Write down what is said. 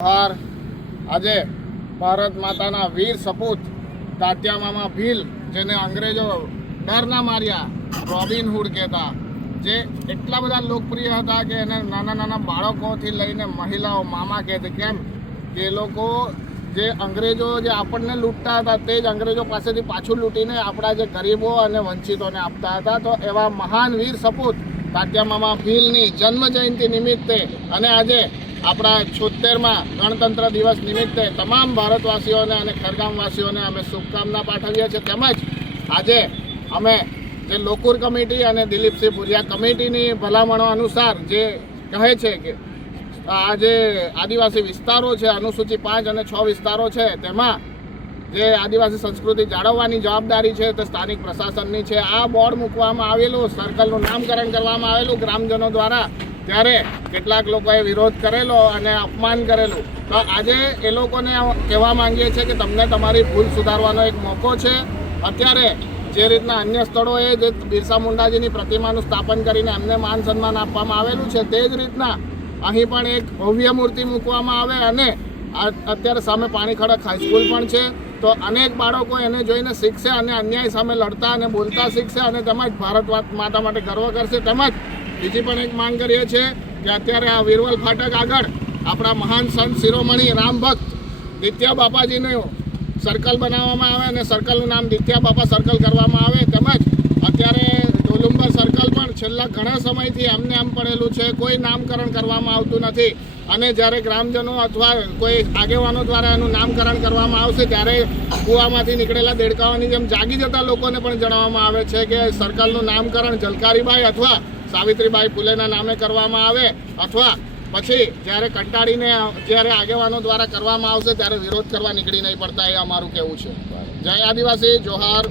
આજે ભારત માતાના વીર સપૂત તાત્યા મામા ભીલ, જેને અંગ્રેજો ડર ના માર્યા રોબિન હુડ કહેતા, જે એટલા બધા લોકપ્રિય હતા કે એને નાના નાના બાળકોથી લઈને મહિલાઓ મામા કહેતી. કેમ કે એ લોકો જે અંગ્રેજો જે આપણને લૂંટતા હતા તે જ અંગ્રેજો પાસેથી પાછું લૂંટીને આપણા જે ગરીબો અને વંચિતોને આપતા હતા. તો એવા મહાન વીર સપૂત તાત્યા મામા ભીલની જન્મ જયંતિ નિમિત્તે અને આજે આપણા 76મા ગણતંત્ર દિવસ નિમિત્તે તમામ ભારતવાસીઓને અને ખેરગામવાસીઓને અમે શુભકામના પાઠવીએ છીએ. તેમજ આજે અમે જે લોકુર કમિટી અને દિલીપસિંહ ભુરિયા કમિટીની ભલામણો અનુસાર જે કહે છે કે આ જે આદિવાસી વિસ્તારો છે, અનુસૂચિ 5 અને 6 વિસ્તારો છે, તેમાં જે આદિવાસી સંસ્કૃતિ જાળવવાની જવાબદારી છે તે સ્થાનિક પ્રશાસનની છે. આ બોર્ડ મૂકવામાં આવેલું, સર્કલનું નામકરણ કરવામાં આવેલું ગ્રામજનો દ્વારા, ત્યારે કેટલાક લોકોએ વિરોધ કરેલો અને અપમાન કરેલું. તો આજે એ લોકોને કહેવા માંગીએ છીએ કે તમને તમારી ભૂલ સુધારવાનો એક મોકો છે. અત્યારે જે રીતના અન્ય સ્થળોએ જે બિરસા મુંડાજીની પ્રતિમાનું સ્થાપન કરીને એમને માન સન્માન આપવામાં આવેલું છે, તે જ રીતના અહીં પણ એક ભવ્ય મૂર્તિ મૂકવામાં આવે. અને અત્યારે સામે પાણી ખડક હાઈસ્કૂલ પણ છે, તો અનેક બાળકો એને જોઈને શીખશે અને અન્યાય સામે લડતા અને બોલતા શીખશે અને તેમજ ભારત માતા માટે ગર્વ કરશે. તેમજ બીજી પણ એક માંગ કરીએ છીએ કે અત્યારે આ વીરવલ ફાટક આગળ આપણા મહાન સંત શિરોમણી રામભક્ત દિત્યા બાપાજીનું સર્કલ બનાવવામાં આવે અને સર્કલનું નામ દિત્યા બાપા સર્કલ કરવામાં આવે. તેમજ અત્યારે ડોલુંબર સર્કલ પણ છેલ્લા ઘણા સમયથી એમને આમ પડેલું છે, કોઈ નામકરણ કરવામાં આવતું નથી. અને જ્યારે ગ્રામજનો અથવા કોઈ આગેવાનો દ્વારા એનું નામકરણ કરવામાં આવશે ત્યારે કૂવામાંથી નીકળેલા દેડકાઓની જેમ જાગી જતા લોકોને પણ જણાવવામાં આવે છે કે સર્કલનું નામકરણ ઝલકારીબાઈ અથવા સાવિત્રીબાઈ ફૂલેના નામે કરવામાં આવે, અથવા પછી જ્યારે કંટાળીને જ્યારે આગેવાનો દ્વારા કરવામાં આવશે ત્યારે વિરોધ કરવા નીકળી નહીં પડતા. એ અમારું કહેવું છે. જય આદિવાસી, જોહાર.